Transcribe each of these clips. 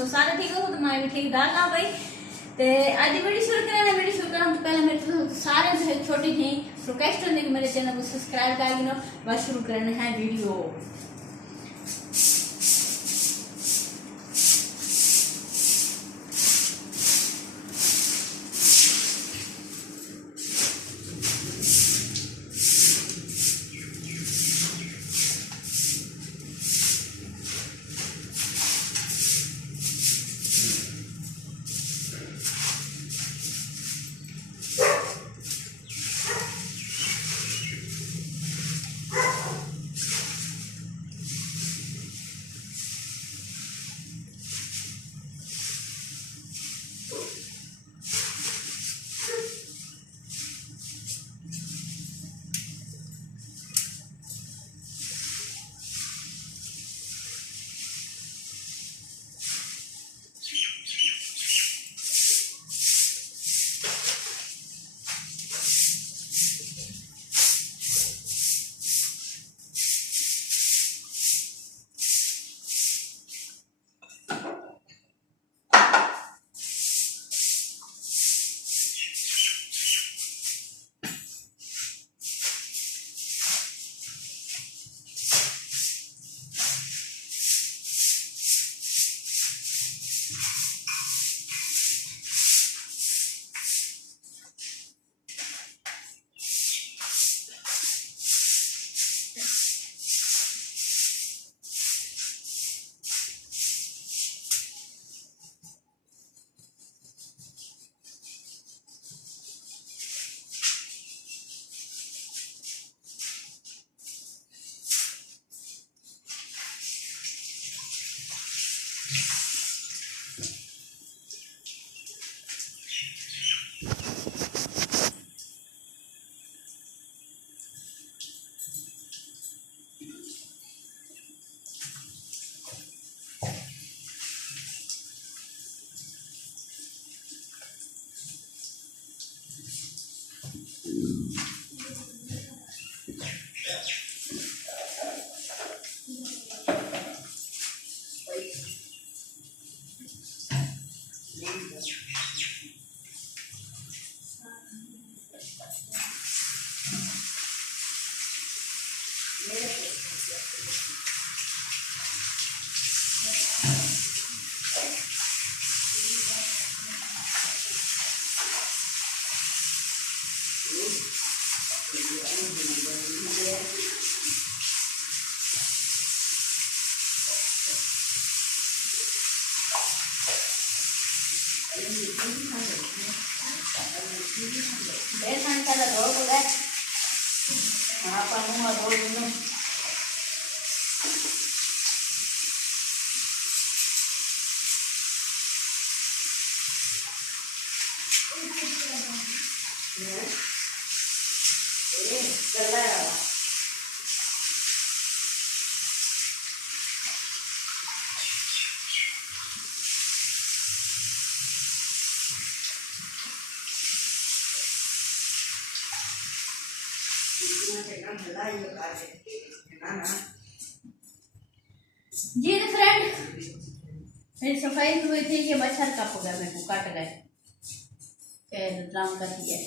तो सारे ठीक हो तो मैं भी ठीक डाल ना भाई। ते आज वीडियो शुरू करना तो पहले मेरे तो सारे जो है छोटी थी रिक्वेस्ट होने कि मेरे चैनल को सब्सक्राइब कर गिनो। बस शुरू करना है वीडियो। बेसन का धो बोले हाँ पानी धो दूँ जी तो फ्रेंड मेरी सफाई हुई थी। ये मच्छर कप हो गया मेरे को काट गए फिर ड्राम कर दिया।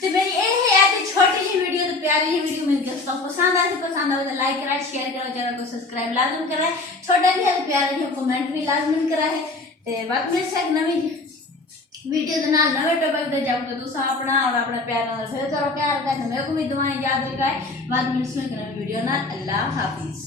तो मेरी ये है आज छोटी सी वीडियो तो प्यारी सी वीडियो मिल गई। तो पसंद आए तो लाइक करा शेयर करो चैनल को सब्सक्राइब लाजमी करा छोटा भी है प्यारा है कमेंट भी लाजमी करा है। तो बात में से नवी वीडियो के नाल नवे टॉपिक दे जाओ तो तुसा अपना और अपना प्यार फिर करो प्यार का मेरे को भी दुआएं याद रखाए। बाद में सुन कर वीडियो ना अल्लाह हाफिज।